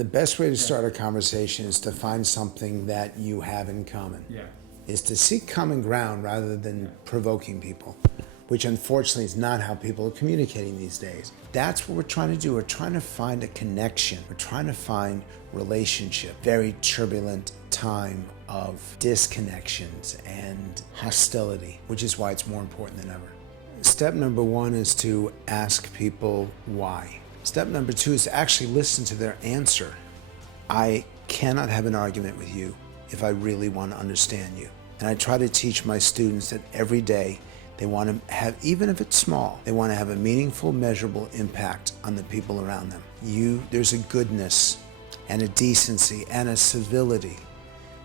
The best way to start a conversation is to find something that you have in common. Yeah. Is to seek common ground rather than provoking people, which unfortunately is not how people are communicating these days. That's what we're trying to do. We're trying to find a connection. We're trying to find relationship. Very turbulent time of disconnections and hostility, which is why it's more important than ever. Step number one is to ask people why. Step number two is to actually listen to their answer. I cannot have an argument with you if I really want to understand you. And I try to teach my students that every day they want to have, even if it's small, they want to have a meaningful, measurable impact on the people around them. There's a goodness and a decency and a civility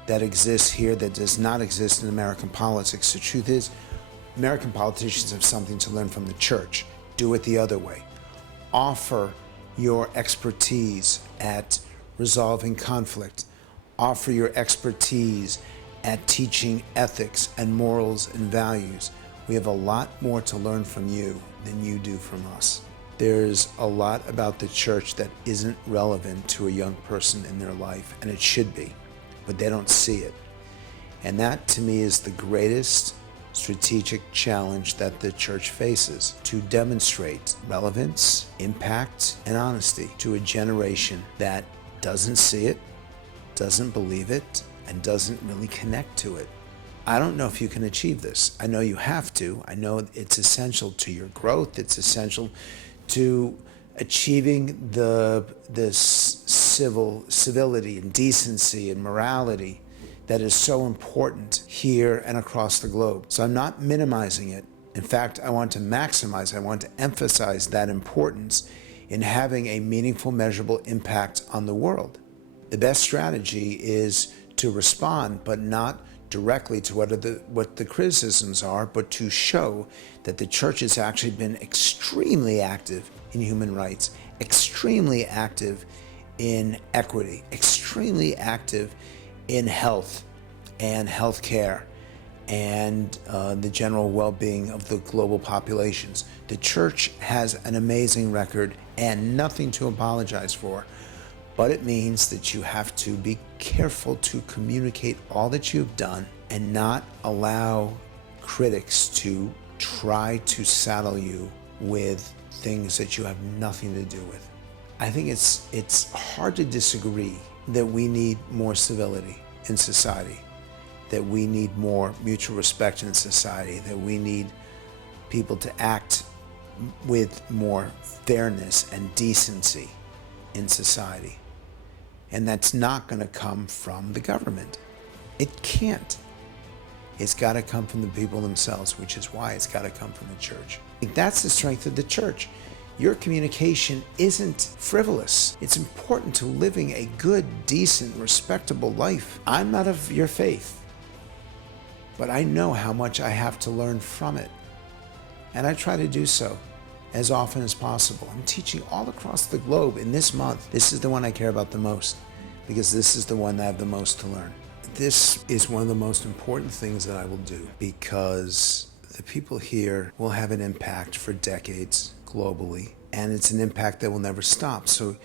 that exists here that does not exist in American politics. The truth is, American politicians have something to learn from the church. Do it the other way. Offer your expertise at resolving conflict. Offer your expertise at teaching ethics and morals and values. We have a lot more to learn from you than you do from us. There's a lot about the church that isn't relevant to a young person in their life, and it should be, but they don't see it. And that, to me, is the greatest strategic challenge that the church faces, to demonstrate relevance, impact, and honesty to a generation that doesn't see it, doesn't believe it, and doesn't really connect to it. I don't know if you can achieve this. I know you have to. I know it's essential to your growth. It's essential to achieving this civility and decency and morality that is so important here and across the globe. So I'm not minimizing it. In fact, I want to maximize, I want to emphasize that importance in having a meaningful, measurable impact on the world. The best strategy is to respond, but not directly to what the criticisms are, but to show that the church has actually been extremely active in human rights, extremely active in equity, extremely active in health and healthcare and the general well-being of the global populations. The church has an amazing record and nothing to apologize for, but it means that you have to be careful to communicate all that you've done and not allow critics to try to saddle you with things that you have nothing to do with. I think it's hard to disagree that we need more civility in society, that we need more mutual respect in society, that we need people to act with more fairness and decency in society. And that's not going to come from the government. It can't. It's got to come from the people themselves, which is why it's got to come from the church. That's the strength of the church. Your communication isn't frivolous. It's important to living a good, decent, respectable life. I'm not of your faith, but I know how much I have to learn from it. And I try to do so as often as possible. I'm teaching all across the globe in this month. This is the one I care about the most because this is the one that I have the most to learn. This is one of the most important things that I will do because the people here will have an impact for decades globally, and it's an impact that will never stop. So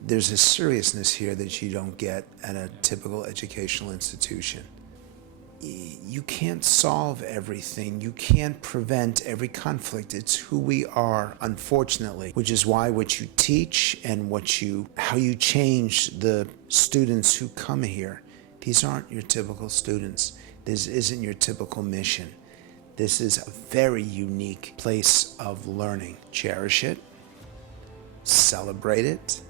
there's a seriousness here that you don't get at a typical educational institution. You can't solve everything. You can't prevent every conflict. It's who we are, unfortunately, which is why what you teach and how you change the students who come here, these aren't your typical students. This isn't your typical mission. This is a very unique place of learning. Cherish it, celebrate it,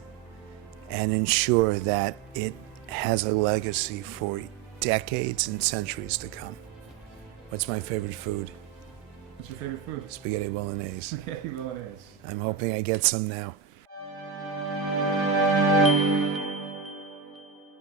and ensure that it has a legacy for decades and centuries to come. What's my favorite food? What's your favorite food? Spaghetti bolognese. Spaghetti bolognese. I'm hoping I get some now.